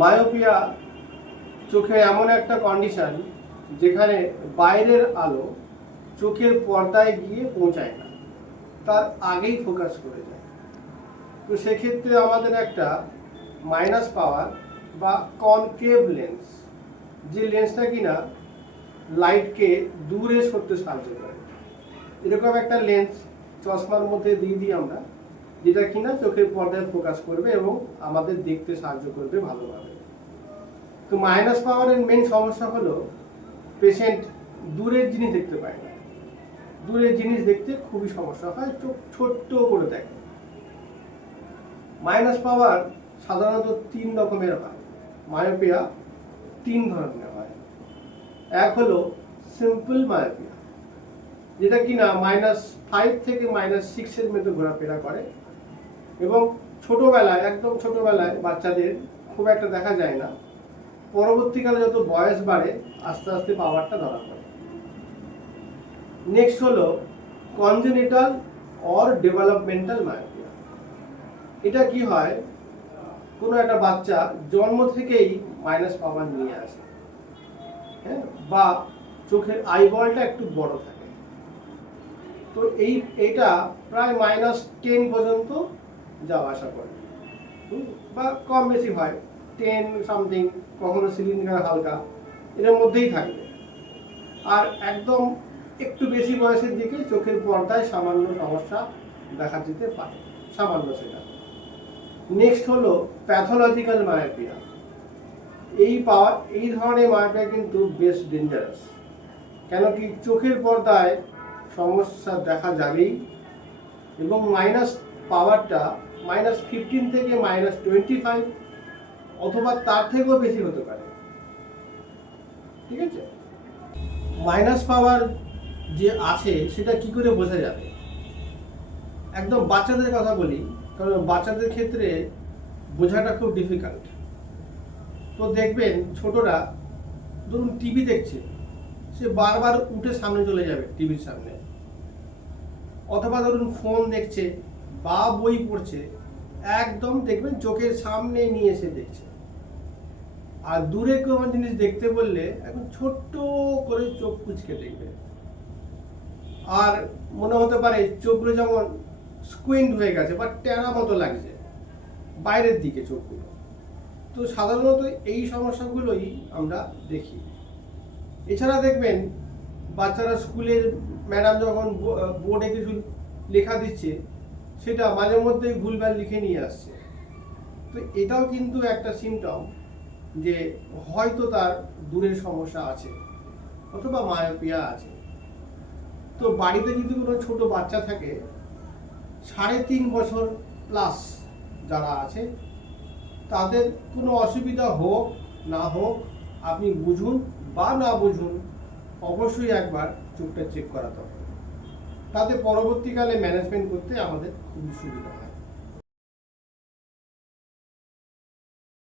Myopia চোখে এমন একটা কন্ডিশন যেখানে বাইরের আলো চোখের পর্দায় গিয়ে পৌঁছায় না, তার আগেই ফোকাস করে যায়। তো সেক্ষেত্রে আমাদের একটা মাইনাস পাওয়ার বা কনকেভ লেন্স, যে লেন্সটা কিনা লাইটকে দূরে সরতে সাহায্য করে, এরকম একটা লেন্স চশমার মধ্যে দিয়ে দিই আমরা, যেটা কিনা চোখের পর্দায় ফোকাস করবে এবং আমাদের দেখতে সাহায্য করবে ভালোভাবে। তো মাইনাস পাওয়ারের মেন সমস্যা হলো পেশেন্ট দূরের জিনিস দেখতে পায় না, দূরের জিনিস দেখতে খুবই সমস্যা হয়, চোখ ছোট্ট করে দেখে। মাইনাস পাওয়ার সাধারণত 3 রকমের হয়। মায়োপিয়া 3 ধরনের হয়। এক হলো সিম্পল মায়োপিয়া, যেটা কিনা -5 থেকে -6 এর মধ্যে ঘোরাফেরা করে এবং ছোটবেলায়, একদম ছোটবেলায় বাচ্চাদের খুব একটা দেখা যায় না, পরবর্তীকালে যত বয়স বাড়ে আস্তে আস্তে পাওয়ারটা ধরা পড়ে। নেক্সট হলো কনজেনিটাল অর ডেভেলপমেন্টাল মায়োপিয়া। এটা কি হয়, কোনো একটা বাচ্চা জন্ম থেকেই মাইনাস পাওয়ার নিয়ে আসে, হ্যাঁ, বা চোখের আইবলটা একটু বড় থাকে। তো এইটা প্রায় -10 পর্যন্ত যাওয়া আসা করে, বা কম বেশি হয় 10 সামথিং, কখনো সিলিন্ডার হালকা, এর মধ্যেই থাকবে। আর একদম একটু বেশি বয়সের দিকে চোখের পর্দায় সামান্য সমস্যা দেখা যেতে পারে, সামান্য সেটা। নেক্সট হলো প্যাথোলজিক্যাল মায়োপিয়া। এই ধরনের মায়োপিয়া কিন্তু বেশ ডেঞ্জারাস। কেন কি, চোখের পর্দায় সমস্যা দেখা যাবেই এবং মাইনাস পাওয়ারটা -15 থেকে -25 অথবা তার থেকেও বেশি হতে পারে। ঠিক আছে, মাইনাস পাওয়ার যে আছে সেটা কি করে বোঝা যাবে? একদম বাচ্চাদের কথা বলি, কারণ বাচ্চাদের ক্ষেত্রে বোঝাটা খুব ডিফিকাল্ট। তো দেখবেন ছোটরা ধরুন টিভি দেখছে, সে বারবার উঠে সামনে চলে যাবে টিভির সামনে, অথবা ধরুন ফোন দেখছে বা বই পড়ছে, একদম দেখবেন চোখের সামনে নিয়ে এসে দেখছে। আর দূরে কোনো জিনিস দেখতে বললে এখন ছোট্ট করে চোখ কুঁচকে দেখবে, আর মনে হতে পারে চোখগুলো যেমন স্কুইন্ট হয়ে গেছে বা টেরা মতো লাগছে বাইরের দিকে চোখগুলো। তো সাধারণত এই সমস্যাগুলোই আমরা দেখি। এছাড়া দেখবেন বাচ্চারা স্কুলের ম্যাডাম যখন বোর্ডে কিছু লেখা দিচ্ছে, সেটা মাঝে মধ্যেই ভুলভাল লিখে নিয়ে আসছে। তো এটাও কিন্তু একটা সিমটম যে হয়তো তার দূরের সমস্যা আছে অথবা মায়োপিয়া আছে। তো বাড়িতে যদি কোনো ছোট বাচ্চা থাকে, 3.5 বছর প্লাস যারা আছে, তাদের কোনো অসুবিধা হোক না হোক, আপনি বুঝুন বা না বুঝুন, অবশ্যই একবার চোখটা চেক করাতে হবে। তাতে পরবর্তীকালে ম্যানেজমেন্ট করতে আমাদের খুবই সুবিধা হয়।